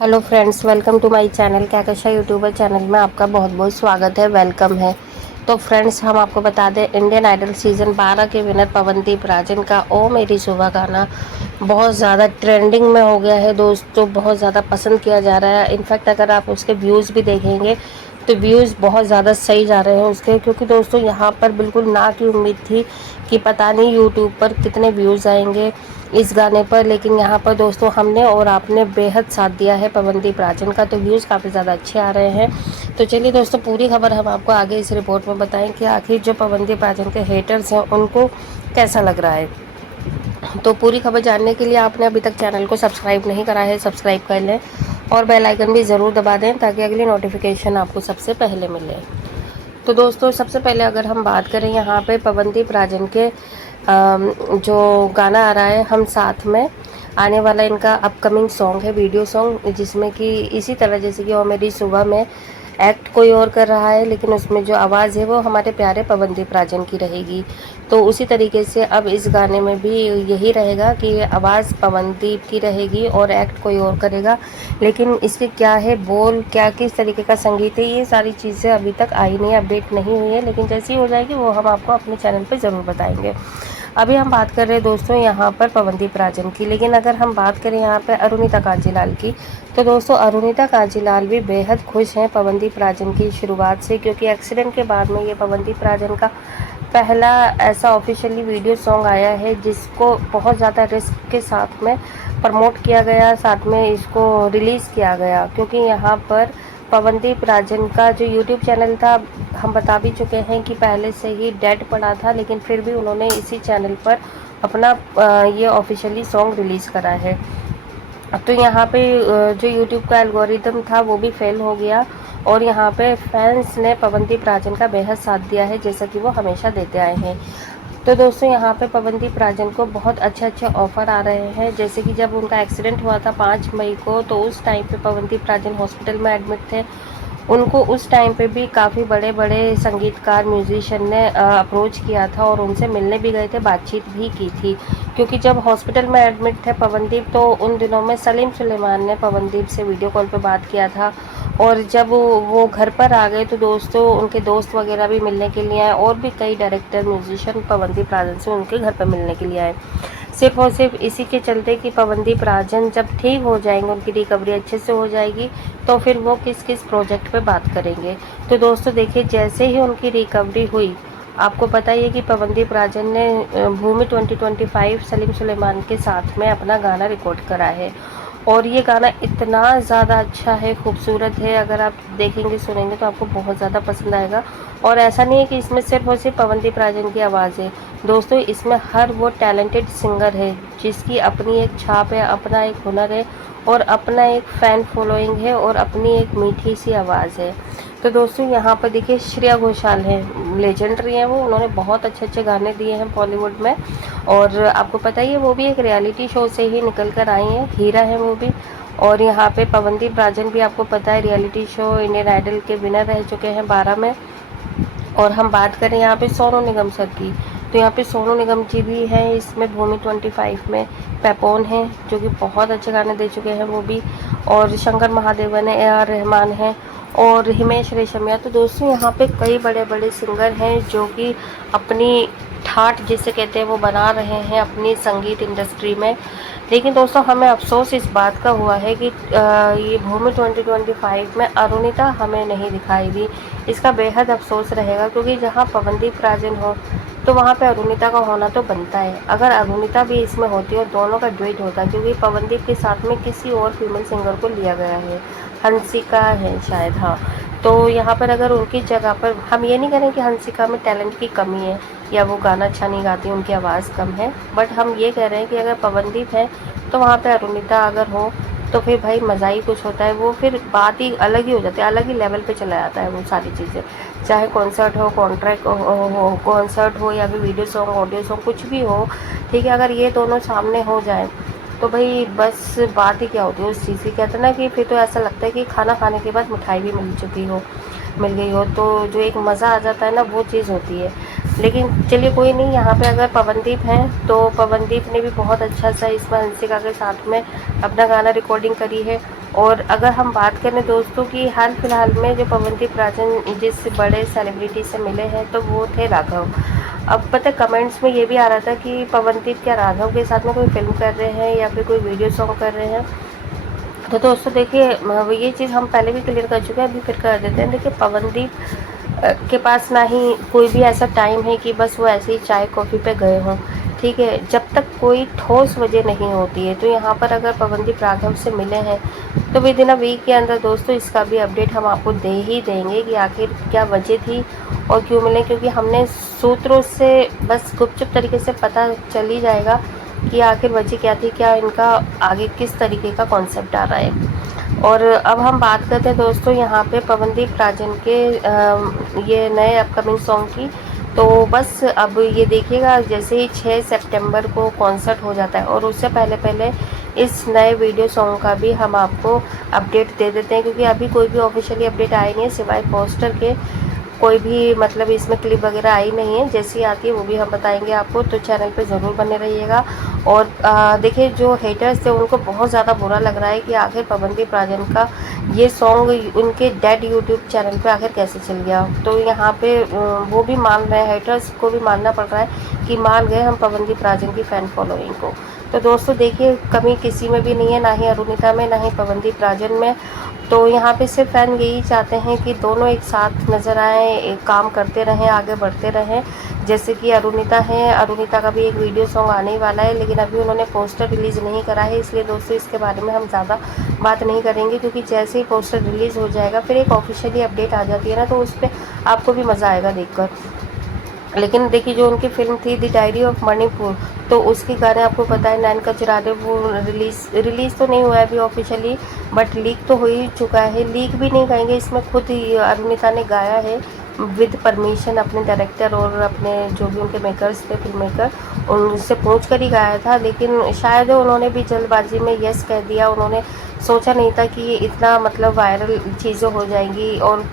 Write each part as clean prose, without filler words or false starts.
Hello friends, welcome to my channel Kahkasha YouTuber channel में आपका बहुत बहुत स्वागत है, वेलकम है। तो फ्रेंड्स, हम आपको बता दें, इंडियन आइडल सीज़न 12 के विनर पवनदीप राजन का ओ मेरी सुबह गाना बहुत ज़्यादा ट्रेंडिंग में हो गया है दोस्तों। बहुत ज़्यादा पसंद किया जा रहा है। इनफैक्ट अगर आप उसके व्यूज़ भी देखेंगे तो व्यूज़ बहुत ज़्यादा सही जा रहे हैं उसके, क्योंकि दोस्तों यहाँ पर बिल्कुल ना की उम्मीद थी कि पता नहीं यूट्यूब पर कितने व्यूज़ आएंगे इस गाने पर, लेकिन यहाँ पर दोस्तों हमने और आपने बेहद साथ दिया है पवनदीप राजन का, तो व्यूज़ काफ़ी ज़्यादा अच्छे आ रहे हैं। तो चलिए दोस्तों, पूरी खबर हम आपको आगे इस रिपोर्ट में बताएं कि आखिर जो पवनदीप राजन के हेटर्स हैं उनको कैसा लग रहा है। तो पूरी खबर जानने के लिए आपने अभी तक चैनल को सब्सक्राइब नहीं करा है, सब्सक्राइब कर लें और बेल आइकन भी ज़रूर दबा दें ताकि अगली नोटिफिकेशन आपको सबसे पहले मिले। तो दोस्तों, सबसे पहले अगर हम बात करें यहाँ पे पवनदीप राजन के जो गाना आ रहा है हम साथ में, आने वाला इनका अपकमिंग सॉन्ग है, वीडियो सॉन्ग, जिसमें कि इसी तरह जैसे कि वो मेरी सुबह में एक्ट कोई और कर रहा है, लेकिन उसमें जो आवाज़ है वो हमारे प्यारे पवनदीप राजन की रहेगी। तो उसी तरीके से अब इस गाने में भी यही रहेगा कि आवाज़ पवनदीप की रहेगी और एक्ट कोई और करेगा, लेकिन इसके क्या है बोल, क्या किस तरीके का संगीत है, ये सारी चीज़ें अभी तक आई नहीं, अपडेट नहीं हुई है, लेकिन जैसी हो जाएगी वो हम आपको अपने चैनल पर ज़रूर बताएंगे। अभी हम बात कर रहे हैं दोस्तों यहाँ पर पवनदीप राजन की, लेकिन अगर हम बात करें यहाँ पर अरुणिता कांजीलाल की, तो दोस्तों अरुणिता कांजीलाल भी बेहद खुश हैं पवनदीप राजन की शुरुआत से, क्योंकि एक्सीडेंट के बाद में ये पवनदीप राजन का पहला ऐसा ऑफिशियली वीडियो सॉन्ग आया है जिसको बहुत ज़्यादा रिस्क के साथ में प्रमोट किया गया, साथ में इसको रिलीज़ किया गया, क्योंकि यहाँ पर पवनदीप राजन का जो यूट्यूब चैनल था, हम बता भी चुके हैं कि पहले से ही डेड पड़ा था, लेकिन फिर भी उन्होंने इसी चैनल पर अपना ये ऑफिशियली सॉन्ग रिलीज़ करा है। तो यहाँ पे जो यूट्यूब का एल्गोरिदम था वो भी फेल हो गया और यहाँ पे फैंस ने पवनदीप राजन का बेहद साथ दिया है, जैसा कि वो हमेशा देते आए हैं। तो दोस्तों यहाँ पे पवनदीप राजन को बहुत अच्छे अच्छे ऑफ़र आ रहे हैं, जैसे कि जब उनका एक्सीडेंट हुआ था 5 मई को, तो उस टाइम पे पवनदीप राजन हॉस्पिटल में एडमिट थे। उनको उस टाइम पे भी काफ़ी बड़े बड़े संगीतकार म्यूजिशियन ने अप्रोच किया था और उनसे मिलने भी गए थे, बातचीत भी की थी, क्योंकि जब हॉस्पिटल में एडमिट थे पवनदीप, तो उन दिनों में सलीम सुलेमान ने पवनदीप से वीडियो कॉल पे बात किया था। और जब वो घर पर आ गए तो दोस्तों उनके दोस्त वगैरह भी मिलने के लिए आए और भी कई डायरेक्टर म्यूजिशियन पवनदीप राजन से उनके घर पर मिलने के लिए आए, सिर्फ और सिर्फ इसी के चलते कि पवनदीप राजन जब ठीक हो जाएंगे, उनकी रिकवरी अच्छे से हो जाएगी, तो फिर वो किस किस प्रोजेक्ट पे बात करेंगे। तो दोस्तों देखिए, जैसे ही उनकी रिकवरी हुई, आपको पता ही है कि पवनदीप राजन ने भूमि 2025 सलीम सुलेमान के साथ में अपना गाना रिकॉर्ड करा है और ये गाना इतना ज़्यादा अच्छा है, खूबसूरत है, अगर आप देखेंगे सुनेंगे तो आपको बहुत ज़्यादा पसंद आएगा। और ऐसा नहीं है कि इसमें सिर्फ और सिर्फ पवनदीप राजन की आवाज़ है दोस्तों, इसमें हर वो टैलेंटेड सिंगर है जिसकी अपनी एक छाप है, अपना एक हुनर है और अपना एक फ़ैन फॉलोइंग है और अपनी एक मीठी सी आवाज़ है। तो दोस्तों यहाँ पर देखिए, श्रेया घोषाल हैं, लेजेंडरी हैं वो, उन्होंने बहुत अच्छे अच्छे गाने दिए हैं बॉलीवुड में और आपको पता ही है वो भी एक रियलिटी शो से ही निकल कर आई हैं, हीरा है वो भी। और यहाँ पे पवनदीप राजन भी आपको पता है रियलिटी शो इंडियन आइडल के विनर रह चुके हैं 12 में। और हम बात करें यहाँ पे सोनू निगम सर की, तो यहाँ पे सोनू निगम जी भी हैं इसमें भूमि 25 में, पेपोन हैं जो कि बहुत अच्छे गाने दे चुके हैं वो भी, और शंकर महादेवन है, ए आर रहमान है और हिमेश रेशमिया। तो दोस्तों यहाँ पे कई बड़े बड़े सिंगर हैं जो कि अपनी ठाठ जिसे कहते हैं वो बना रहे हैं अपनी संगीत इंडस्ट्री में। लेकिन दोस्तों हमें अफसोस इस बात का हुआ है कि ये भूमि 2025 में अरुणिता हमें नहीं दिखाई दी। इसका बेहद अफसोस रहेगा, क्योंकि जहाँ पवनदीप राजन हो तो वहाँ पे अरुणिता का होना तो बनता है। अगर अरुणिता भी इसमें होती और दोनों का ड्यूट होता, क्योंकि पवनदीप के साथ में किसी और फीमेल सिंगर को लिया गया है, हंसिका है शायद, हाँ। तो यहाँ पर अगर उनकी जगह पर, हम ये नहीं करें कि हंसिका में टैलेंट की कमी है या वो गाना अच्छा नहीं गाती, उनकी आवाज़ कम है, बट हम ये कह रहे हैं कि अगर पवनदीप है तो वहाँ पे अरुणिता अगर हो तो फिर भाई मज़ा ही कुछ होता है, वो फिर बात ही अलग ही हो जाती है, अलग ही लेवल पे चला जाता है वो सारी चीज़ें, चाहे कॉन्सर्ट हो, कॉन्ट्रैक्ट हो, कॉन्सर्ट हो या फिर वीडियो सॉन्ग, ऑडियो सॉन्ग, कुछ भी हो, ठीक है। अगर ये दोनों सामने हो जाए तो भाई बस बात ही क्या होती है उस चीज़ की, कहते हैं ना कि फिर तो ऐसा लगता है कि खाना खाने के बाद मिठाई भी मिल गई हो, तो जो एक मज़ा आ जाता है ना वो चीज़ होती है। लेकिन चलिए कोई नहीं, यहाँ पे अगर पवनदीप हैं तो पवनदीप ने भी बहुत अच्छा सा इसमें हंसिका के साथ में अपना गाना रिकॉर्डिंग करी है और अगर हम बात करें दोस्तों कि हाल फिलहाल में जो पवनदीप राजन जिस बड़े सेलिब्रिटी से मिले हैं तो वो थे राघव। अब पता है कमेंट्स में ये भी आ रहा था कि पवनदीप क्या राघव के साथ में कोई फिल्म कर रहे हैं या फिर कोई वीडियो सॉन्ग कर रहे हैं। तो दोस्तों देखिए ये चीज़ हम पहले भी क्लियर कर चुके हैं, अभी फिर कर देते हैं। देखिए पवनदीप के पास ना ही कोई भी ऐसा टाइम है कि बस वो ऐसे ही चाय कॉफ़ी पे गए हों, ठीक है। जब तक कोई ठोस वजह नहीं होती है तो यहाँ पर अगर पवनदीप राघव से मिले हैं तो विद इन अ वीक के अंदर दोस्तों इसका भी अपडेट हम आपको दे ही देंगे कि आखिर क्या वजह थी और क्यों मिले, क्योंकि हमने सूत्रों से बस गुपचुप तरीके से पता चल ही जाएगा कि आखिर वजह क्या थी, क्या इनका आगे किस तरीके का कॉन्सेप्ट आ रहा है। और अब हम बात करते हैं दोस्तों यहाँ पे पवनदीप राजन के ये नए अपकमिंग सॉन्ग की। तो बस अब ये देखिएगा जैसे ही 6 सितंबर को कॉन्सर्ट हो जाता है और उससे पहले पहले इस नए वीडियो सॉन्ग का भी हम आपको अपडेट दे देते हैं, क्योंकि अभी कोई भी ऑफिशियली अपडेट आई नहीं है सिवाय पोस्टर के। कोई भी मतलब इसमें क्लिप वगैरह आई नहीं है, जैसी आती है वो भी हम बताएंगे आपको, तो चैनल पे ज़रूर बने रहिएगा। और देखिए जो हेटर्स थे उनको बहुत ज़्यादा बुरा लग रहा है कि आखिर पवनदीप राजन का ये सॉन्ग उनके डेड यूट्यूब चैनल पे आखिर कैसे चल गया। तो यहाँ पे वो भी मान रहे हैं, हेटर्स को भी मानना पड़ रहा है कि मान गए हम पवनदीप राजन की फ़ैन फॉलोइंग को। तो दोस्तों देखिए कमी किसी में भी नहीं है, ना ही अरुणिता में, ना ही पवनदीप राजन में। तो यहाँ पे सिर्फ फैन यही चाहते हैं कि दोनों एक साथ नज़र आएँ, काम करते रहें, आगे बढ़ते रहें। जैसे कि अरुणिता है, अरुणिता का भी एक वीडियो सॉन्ग आने ही वाला है, लेकिन अभी उन्होंने पोस्टर रिलीज़ नहीं करा है, इसलिए दोस्तों इसके बारे में हम ज़्यादा बात नहीं करेंगे, क्योंकि जैसे ही पोस्टर रिलीज़ हो जाएगा फिर एक ऑफिशियली अपडेट आ जाती है ना, तो उस पर आपको भी मज़ा आएगा देखकर। लेकिन देखिए जो उनकी फिल्म थी द डायरी ऑफ मणिपुर, तो उसके गाने आपको पता है नैन कचरारे वो रिलीज़ तो नहीं हुआ है अभी ऑफिशियली, बट लीक तो हो ही चुका है। लीक भी नहीं कहेंगे, इसमें खुद ही अरुणिता ने गाया है विद परमिशन अपने डायरेक्टर और अपने जो भी उनके मेकर्स थे, फिल्म मेकर, उनसे पूछ कर ही गाया था। लेकिन शायद उन्होंने भी जल्दबाजी में यस कह दिया, उन्होंने सोचा नहीं था कि ये इतना मतलब वायरल चीज़ें हो जाएंगी। और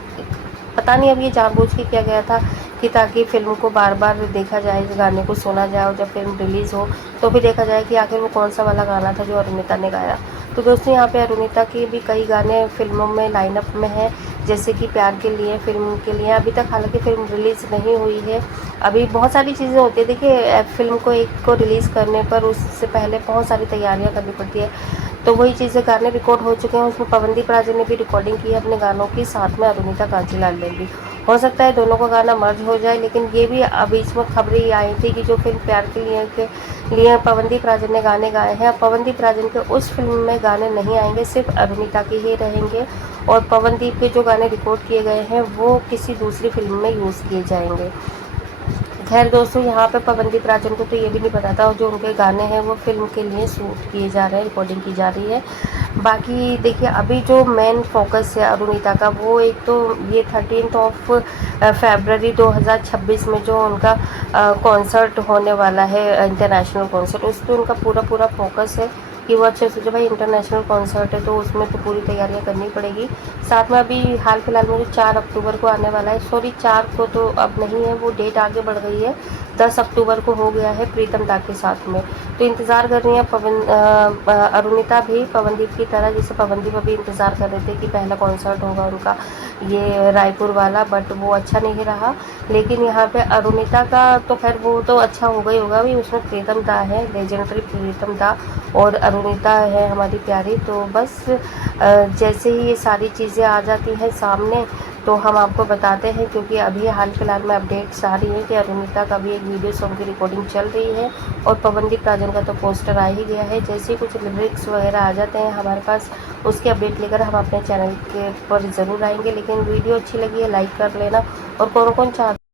पता नहीं अब ये जानबूझ के किया गया था कि ताकि फ़िल्म को बार बार देखा जाए, इस गाने को सुना जाए, और जब फिल्म रिलीज़ हो तो भी देखा जाए कि आखिर वो कौन सा वाला गाना था जो अरुणिता ने गाया। तो दोस्तों यहाँ पे अरुणिता के भी कई गाने फिल्मों में लाइनअप में हैं, जैसे कि प्यार के लिए फिल्म के लिए अभी तक हालांकि फ़िल्म रिलीज़ नहीं हुई है। अभी बहुत सारी चीज़ें होती है, देखिए फ़िल्म को एक को रिलीज़ करने पर उससे पहले बहुत सारी तैयारियाँ करनी पड़ती है। तो वही चीज़ें, गाने रिकॉर्ड हो चुके हैं, उसमें पवनदीप राजन ने भी रिकॉर्डिंग की है अपने गानों की, साथ में अरुणिता कांजीलाल ने भी। हो सकता है दोनों का गाना मर्ज हो जाए, लेकिन ये भी अभी इसमें खबरें ये आई थी कि जो फिल्म प्यार के लिए पवनदीप राजन ने गाने गाए हैं, पवनदीप राजन के उस फिल्म में गाने नहीं आएंगे, सिर्फ अरुणिता के ही रहेंगे। और पवनदीप के जो गाने रिकॉर्ड किए गए हैं वो किसी दूसरी फिल्म में यूज़ किए जाएंगे। खैर दोस्तों यहाँ पे पवनदीप राजन को तो ये भी नहीं पता था, और जो उनके गाने हैं वो फिल्म के लिए शूट किए जा रहे हैं, रिकॉर्डिंग की जा रही है। बाकी देखिए अभी जो मेन फोकस है अरुणिता का, वो एक तो ये 13 फरवरी 2026 में जो उनका कॉन्सर्ट होने वाला है, इंटरनेशनल कॉन्सर्ट, उस पर उनका पूरा फोकस है कि वो अच्छे से, जो भाई इंटरनेशनल कॉन्सर्ट है तो उसमें तो पूरी तैयारियां करनी पड़ेगी। साथ में अभी हाल फिलहाल में जो 4 अक्टूबर को आने वाला है, सॉरी 4 को तो अब नहीं है, वो डेट आगे बढ़ गई है, 10 अक्टूबर को हो गया है, प्रीतम दा के साथ में। तो इंतज़ार कर रही हैं अरुणिता भी पवनदीप की तरह, जैसे पवनदीप अभी इंतज़ार कर रहे थे कि पहला कॉन्सर्ट होगा उनका ये रायपुर वाला, बट वो अच्छा नहीं रहा। लेकिन यहाँ पे अरुणिता का तो खैर वो तो अच्छा होगा ही होगा, भी उसमें प्रीतम दा है, लेजेंडरी प्रीतम दा, और अरुणिता है हमारी प्यारी। तो बस जैसे ही ये सारी चीज़ें आ जाती हैं सामने तो हम आपको बताते हैं, क्योंकि अभी हाल फिलहाल में अपडेट्स आ रही हैं कि अरुणिता का भी एक वीडियो सॉन्ग की रिकॉर्डिंग चल रही है, और पवनदीप राजन का तो पोस्टर आ ही गया है। जैसे ही कुछ लिरिक्स वगैरह आ जाते हैं हमारे पास, उसकी अपडेट लेकर हम अपने चैनल के पर ज़रूर आएंगे। लेकिन वीडियो अच्छी लगी है लाइक कर लेना, और कौन कौन चाहते